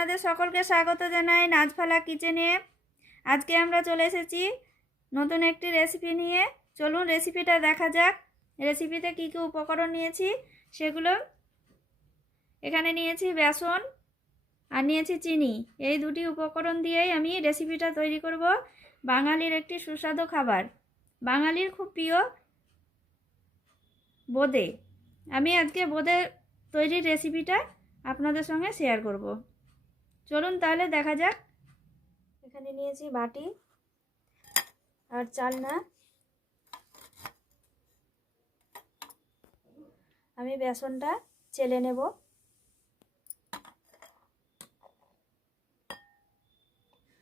আপনাদের সকলকে স্বাগত জানাই নাচফালা কিচেনে। আজকে আমরা চলে এসেছি নতুন একটি রেসিপি নিয়ে। চলুন রেসিপিটা দেখা যাক। রেসিপিতে কী কী উপকরণ নিয়েছি সেগুলো এখানে নিয়েছি বেসন আর নিয়েছি চিনি। এই দুটি উপকরণ দিয়েই আমি রেসিপিটা তৈরি করব বাঙালির একটি সুস্বাদু খাবার। বাঙালির খুব প্রিয় বোঁদে। আমি আজকে বোঁদে তৈরির রেসিপিটা আপনাদের সঙ্গে শেয়ার করব। চলুন তাহলে দেখা যাক। এখানে নিয়েছি বাটি আর চালনা। আমি বেসনটা চেলে নেব।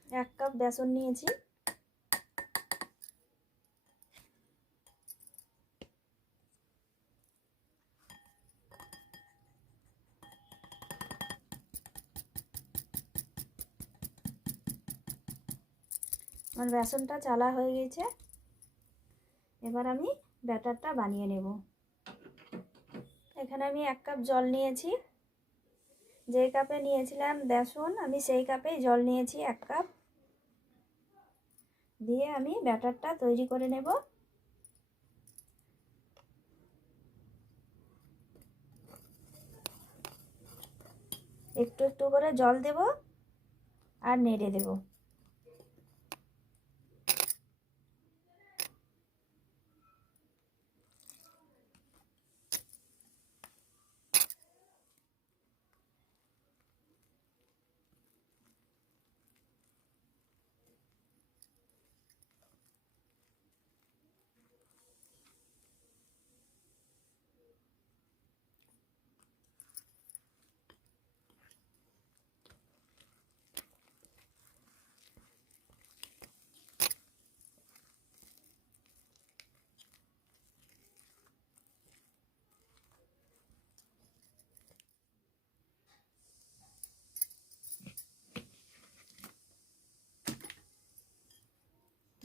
এক কাপ বেসন নিয়েছি। আমার বেসনটা চালা হয়ে গেছে। এবার আমি ব্যাটারটা বানিয়ে নেব। এখানে আমি এক কাপ জল নিয়েছি। যেই কাপে নিয়েছিলাম বেসন, আমি সেই কাপেই জল নিয়েছি এক কাপ। দিয়ে আমি ব্যাটারটা তৈরি করে নেব। একটু একটু করে জল দেব আর নেড়ে দেবো।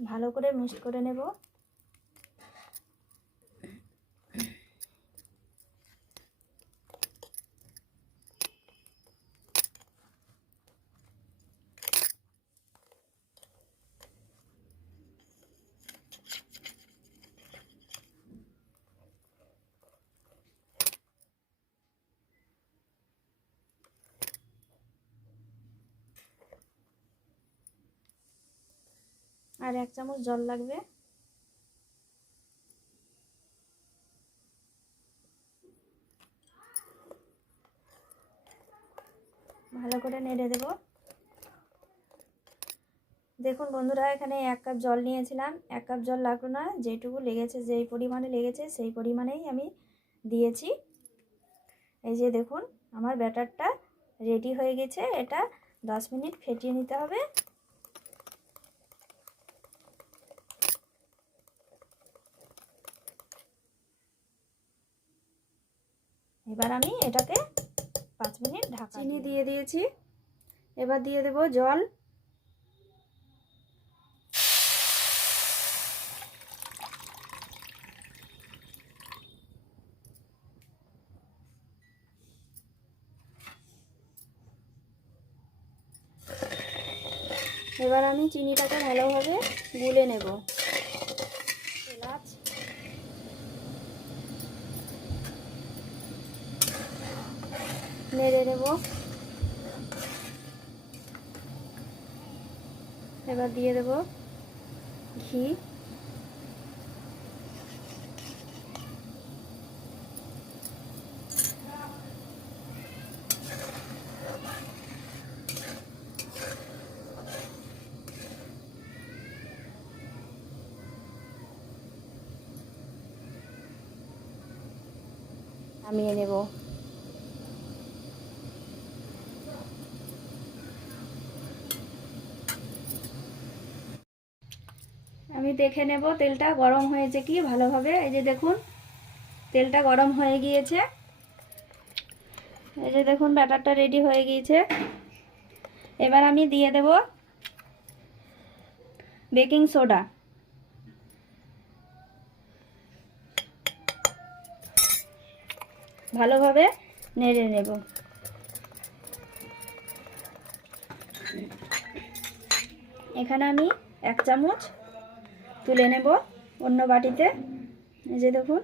ভালো করে মিক্সড করে নেব। আর এক চামচ জল লাগবে। ভালো করে নেড়ে দেব। দেখুন বন্ধুরা, এখানে এক কাপ জল নিয়েছিলাম। এক কাপ জল লাগল না, যেটুকু লেগেছে, যেই পরিমাণে লেগেছে, সেই পরিমাণেই আমি দিয়েছি। এই যে দেখুন, আমার ব্যাটারটা রেডি হয়ে গেছে। এটা দশ মিনিট ফেটিয়ে নিতে হবে। এবার আমি এটাকে পাঁচ মিনিট ঢাকা চিনি দিয়ে দিয়েছি। এবার দিয়ে দেব জল। এবার আমি চিনিটাকে ভালোভাবে গুলে নেব। নেড়ে নেব। এবার দিয়ে দেব ঘি। নামিয়ে নেব। আমি দেখে নেব, তেলটা গরম হয়েছে কি ভালোভাবে? এই যে দেখুন, তেলটা গরম হয়ে গিয়েছে। এই যে দেখুন, ব্যাটারটা রেডি হয়ে গিয়েছে। এবার আমি দিয়ে দেব বেকিং সোডা। ভালোভাবে নেড়ে নেব। এখানে আমি এক চামচ তুলে নেব অন্য বাটিতে। এই যে দেখুন।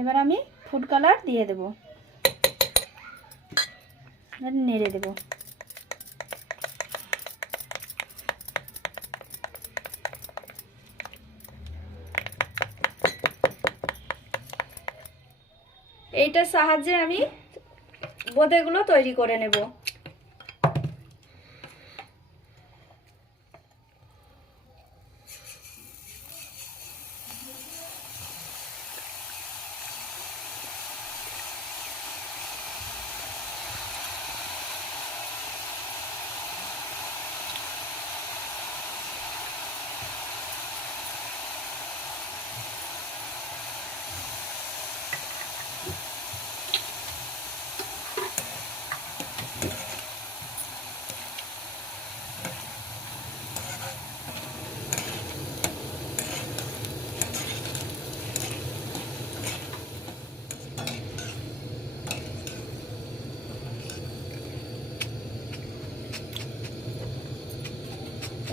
এবার আমি ফুড কালার দিয়ে দেব। নেড়ে দেব। এইটার সাহায্যে আমি বোঁদেগুলো তৈরি করে নেব।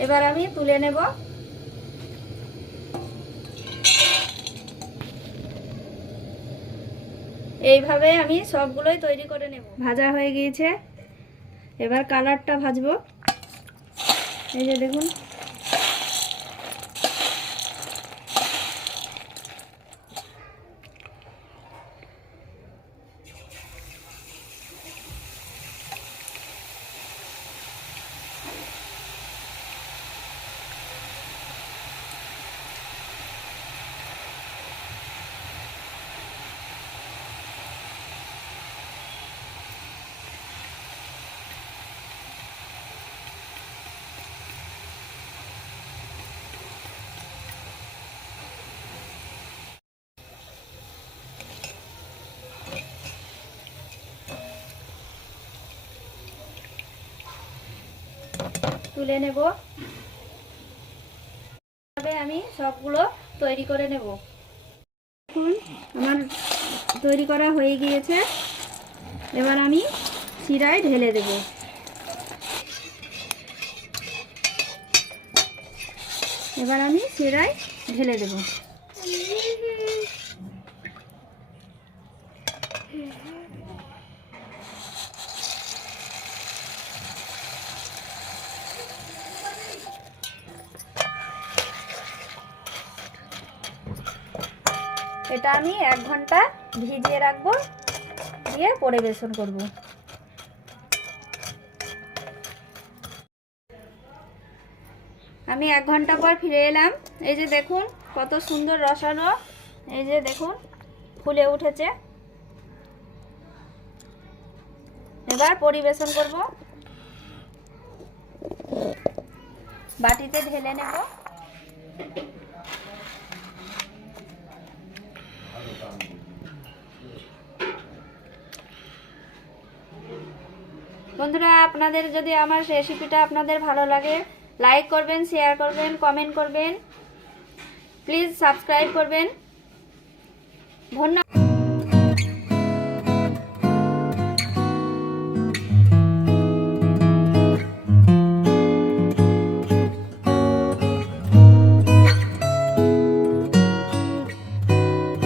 এবার আমি তুলে নেব। এইভাবে আমি সবগুলোই তৈরি করে নেব। ভাজা হয়ে গিয়েছে। এবার কালারটা ভাজবো। এই যে দেখুন তুলে নেব। আমি সবগুলো তৈরি করে নেব। এখন আমার তৈরি করা হয়ে গিয়েছে। এবার আমি শিরায় ঢেলে দেব। এবার আমি শিরায় ঢেলে দেব। এটা আমি এক ঘণ্টা ভিজিয়ে রাখব, দিয়ে পরিবেশন করব। আমি এক ঘণ্টা পর ফিরে এলাম। এই যে দেখুন, কত সুন্দর রসানো এই যে দেখুন, ফুলে উঠেছে। এবার পরিবেশন করব। বাটিতে ঢেলে নেব। বন্ধুরা, আপনাদের যদি আমার রেসিপিটা আপনাদের ভালো লাগে লাইক করবেন শেয়ার করবেন কমেন্ট করবেন। প্লিজ সাবস্ক্রাইব করবেন। ধন্যবাদ।